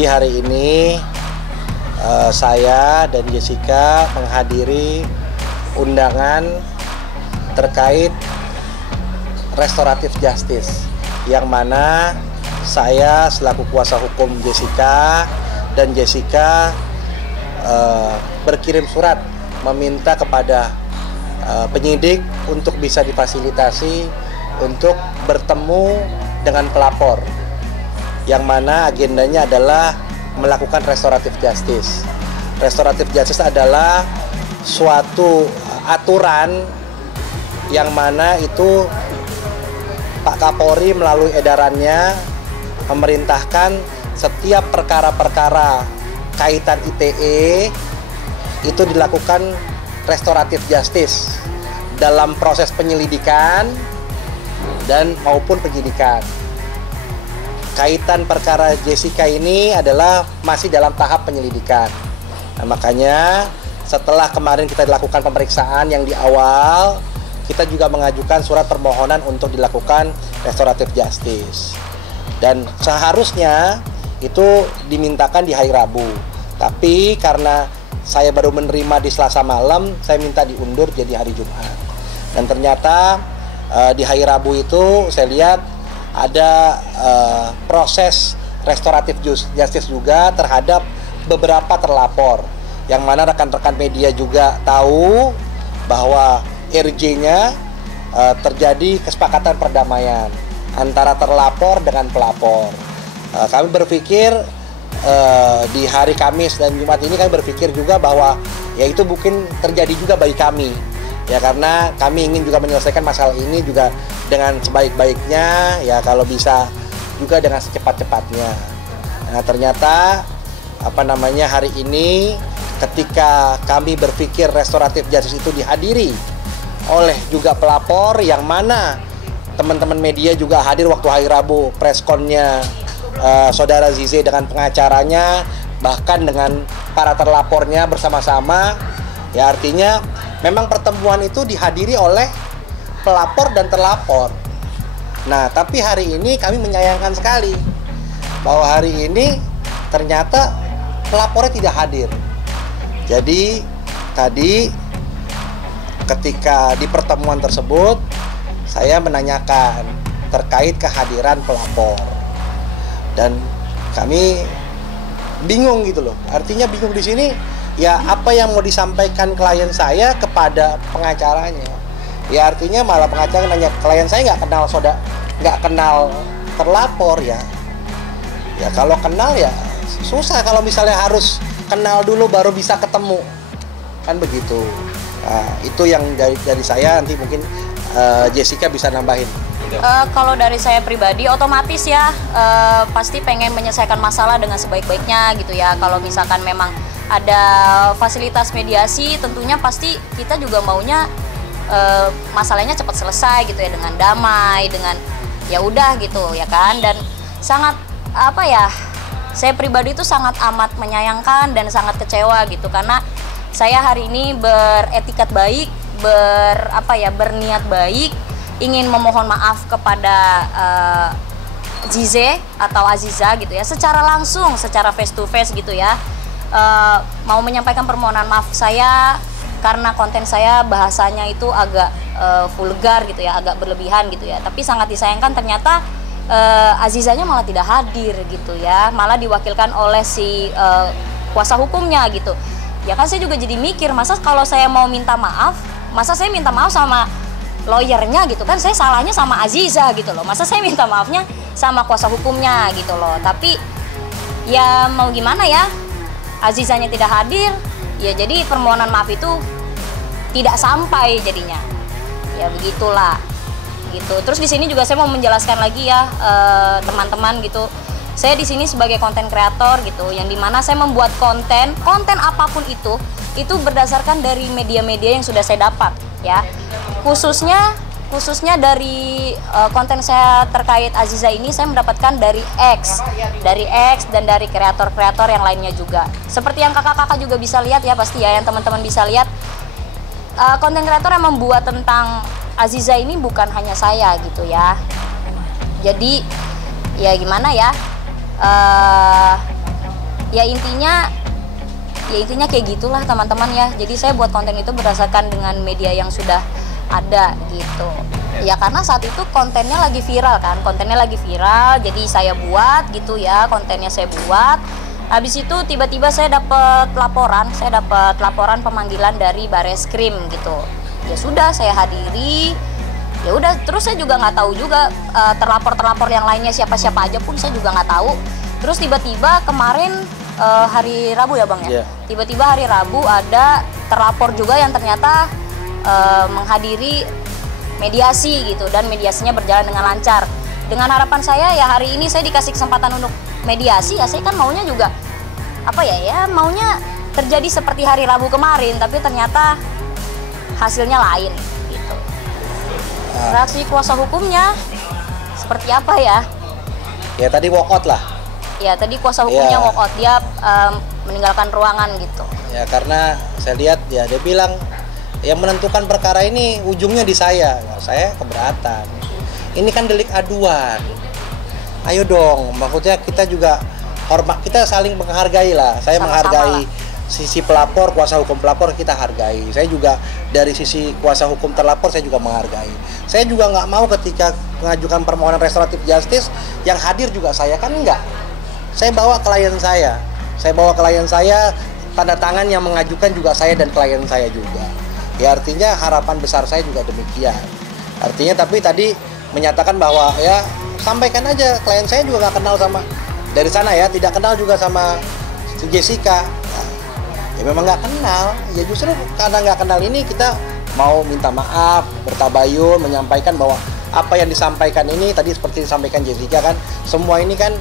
Jadi hari ini saya dan Jessica menghadiri undangan terkait restoratif justice, yang mana saya selaku kuasa hukum Jessica dan Jessica berkirim surat meminta kepada penyidik untuk bisa difasilitasi untuk bertemu dengan pelapor, yang mana agendanya adalah melakukan restoratif justice. Restoratif justice adalah suatu aturan yang mana itu Pak Kapolri melalui edarannya memerintahkan setiap perkara-perkara kaitan ITE itu dilakukan restoratif justice dalam proses penyelidikan dan maupun penyidikan. Kaitan perkara Jessica ini adalah masih dalam tahap penyelidikan. Nah, makanya setelah kemarin kita dilakukan pemeriksaan yang di awal, kita juga mengajukan surat permohonan untuk dilakukan restoratif justice. Dan seharusnya itu dimintakan di hari Rabu. Tapi karena saya baru menerima di Selasa malam, saya minta diundur jadi hari Jumat. Dan ternyata di hari Rabu itu saya lihat ada proses restoratif justice juga terhadap beberapa terlapor, yang mana rekan-rekan media juga tahu bahwa RJ-nya terjadi kesepakatan perdamaian antara terlapor dengan pelapor. Kami berpikir di hari Kamis dan Jumat ini kami berpikir juga bahwa ya itu mungkin terjadi juga bagi kami, ya, karena kami ingin juga menyelesaikan masalah ini juga dengan sebaik-baiknya, ya, kalau bisa juga dengan secepat-cepatnya. Nah, ternyata hari ini ketika kami berpikir restoratif justice itu dihadiri oleh juga pelapor, yang mana teman-teman media juga hadir waktu hari Rabu pressconnya saudara Zize dengan pengacaranya, bahkan dengan para terlapornya bersama-sama, ya, artinya memang pertemuan itu dihadiri oleh pelapor dan terlapor. Nah, tapi hari ini kami menyayangkan sekali bahwa hari ini ternyata pelapornya tidak hadir. Jadi tadi ketika di pertemuan tersebut saya menanyakan terkait kehadiran pelapor, dan kami bingung gitu loh. Artinya bingung di sini, ya, apa yang mau disampaikan klien saya kepada pengacaranya. Ya, artinya malah pengacara nanya, klien saya nggak kenal terlapor, ya. Ya, kalau kenal ya susah, kalau misalnya harus kenal dulu baru bisa ketemu, kan begitu. Nah, itu yang dari saya, nanti mungkin Jessica bisa nambahin. Kalau dari saya pribadi, otomatis ya pasti pengen menyelesaikan masalah dengan sebaik-baiknya gitu ya. Kalau misalkan memang ada fasilitas mediasi, tentunya pasti kita juga maunya masalahnya cepat selesai gitu ya, dengan damai, dengan ya udah gitu ya kan. Dan sangat saya pribadi itu sangat amat menyayangkan dan sangat kecewa gitu, karena saya hari ini beretikat baik, berniat baik, ingin memohon maaf kepada Zize atau Aziza gitu ya, secara langsung, secara face to face gitu ya. Mau menyampaikan permohonan maaf saya karena konten saya bahasanya itu agak vulgar gitu ya, agak berlebihan gitu ya. Tapi sangat disayangkan ternyata Azizanya malah tidak hadir gitu ya, malah diwakilkan oleh si kuasa hukumnya gitu. Ya kan, saya juga jadi mikir, masa kalau saya mau minta maaf, masa saya minta maaf sama lawyernya gitu kan, saya salahnya sama Aziza gitu loh, masa saya minta maafnya sama kuasa hukumnya gitu loh. Tapi ya mau gimana ya, Azizanya tidak hadir, ya jadi permohonan maaf itu tidak sampai jadinya. Ya begitulah gitu. Terus di sini juga saya mau menjelaskan lagi ya teman-teman gitu. Saya di sini sebagai konten kreator gitu, yang dimana saya membuat konten apapun itu berdasarkan dari media-media yang sudah saya dapat ya. Khususnya dari konten saya terkait Aziza ini saya mendapatkan dari X dan dari kreator-kreator yang lainnya juga. Seperti yang kakak-kakak juga bisa lihat ya, pasti ya, yang teman-teman bisa lihat, konten kreator yang membuat tentang Aziza ini bukan hanya saya gitu ya. Jadi ya gimana ya, ya intinya kayak gitulah teman-teman ya. Jadi saya buat konten itu berdasarkan dengan media yang sudah ada gitu. Ya karena saat itu kontennya lagi viral kan, jadi saya buat gitu ya, kontennya saya buat. Habis itu tiba-tiba saya dapat laporan pemanggilan dari Bareskrim gitu. Ya sudah, saya hadiri. Ya udah, terus saya juga nggak tahu juga terlapor yang lainnya siapa-siapa aja pun saya juga nggak tahu. Terus tiba-tiba kemarin hari Rabu ya Bang ya? Tiba-tiba hari Rabu ada terlapor juga yang ternyata menghadiri mediasi gitu, dan mediasinya berjalan dengan lancar. Dengan harapan saya ya hari ini saya dikasih kesempatan untuk mediasi, ya saya kan maunya juga maunya terjadi seperti hari Rabu kemarin, tapi ternyata hasilnya lain gitu. Reaksi kuasa hukumnya seperti apa ya? Ya tadi walk out lah. Ya tadi kuasa hukumnya walk out, dia meninggalkan ruangan gitu. Ya karena saya lihat ya dia bilang yang menentukan perkara ini ujungnya di saya keberatan. Ini kan delik aduan. Ayo dong, maksudnya kita juga hormat, kita saling menghargai lah. Saya menghargai sisi pelapor, kuasa hukum pelapor kita hargai. Saya juga dari sisi kuasa hukum terlapor saya juga menghargai. Saya juga nggak mau ketika mengajukan permohonan restoratif justice yang hadir juga saya, kan enggak. Saya bawa klien saya, tanda tangan yang mengajukan juga saya dan klien saya juga. Ya artinya harapan besar saya juga demikian. Artinya tapi tadi menyatakan bahwa ya sampaikan aja, klien saya juga nggak kenal sama dari sana ya, tidak kenal juga sama Jessica. Ya memang nggak kenal. Ya justru karena nggak kenal ini kita mau minta maaf, bertabayun, menyampaikan bahwa apa yang disampaikan ini tadi seperti disampaikan Jessica kan, semua ini kan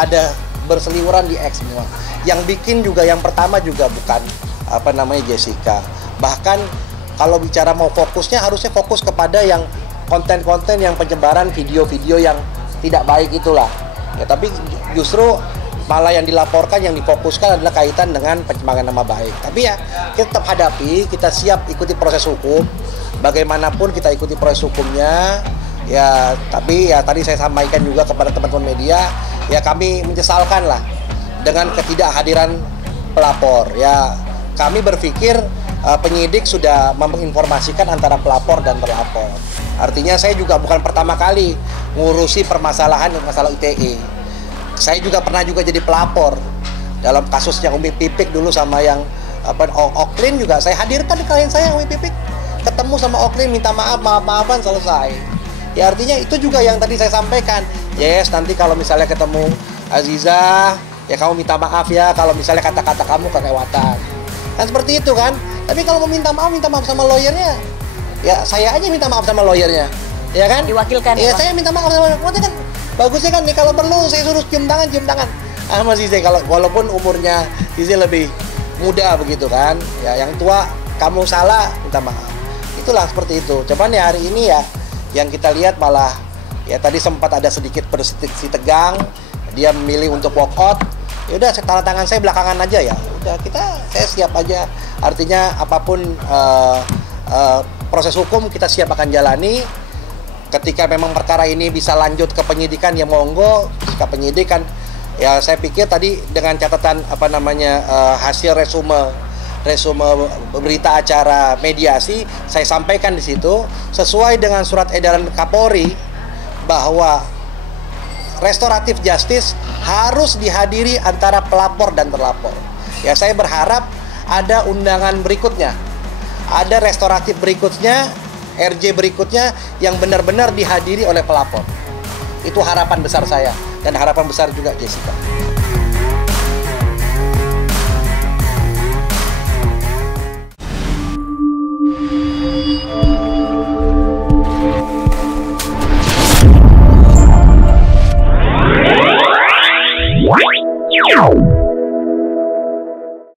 ada berseliweran di X semua. Yang bikin juga yang pertama juga bukan Jessica. Bahkan kalau bicara mau fokusnya harusnya fokus kepada yang konten-konten yang penyebaran video-video yang tidak baik itulah. Ya tapi justru malah yang dilaporkan, yang difokuskan adalah kaitan dengan pencemaran nama baik. Tapi ya kita tetap hadapi, kita siap ikuti proses hukum. Bagaimanapun kita ikuti proses hukumnya. Ya tapi ya tadi saya sampaikan juga kepada teman-teman media, ya kami menyesalkan lah dengan ketidakhadiran pelapor. Ya kami berpikir penyidik sudah menginformasikan antara pelapor dan terlapor. Artinya saya juga bukan pertama kali ngurusi permasalahan masalah ITE. Saya juga pernah juga jadi pelapor dalam kasusnya Umi Pipik dulu sama yang Oklin juga saya hadirkan klien saya Umi Pipik. Ketemu sama Oklin minta maaf-maafan selesai. Ya artinya itu juga yang tadi saya sampaikan. Yes, nanti kalau misalnya ketemu Aziza, ya kamu minta maaf ya kalau misalnya kata-kata kamu kelewatan. Kan seperti itu kan. Tapi kalau mau minta maaf sama lawyernya. Ya saya aja minta maaf sama lawyernya. Ya kan? Diwakilkan ya. Saya minta maaf sama lawyernya kan. Bagusnya kan nih kalau perlu saya suruh cium tangan. Mas Zize kalau walaupun umurnya Zize lebih muda begitu kan. Ya yang tua kamu salah minta maaf. Itulah seperti itu. Cuman ya hari ini ya yang kita lihat malah ya tadi sempat ada sedikit persiksi tegang. Dia memilih untuk walk out. Ya udah tanda tangan saya belakangan aja ya. Udah saya siap aja. Artinya apapun proses hukum kita siap akan jalani. Ketika memang perkara ini bisa lanjut ke penyidikan ya monggo ke penyidikan. Ya saya pikir tadi dengan catatan hasil resume berita acara mediasi saya sampaikan di situ sesuai dengan surat edaran Kapolri bahwa restoratif justice harus dihadiri antara pelapor dan terlapor. Ya saya berharap ada undangan berikutnya, ada restoratif berikutnya, RJ berikutnya yang benar-benar dihadiri oleh pelapor. Itu harapan besar saya dan harapan besar juga Jessica.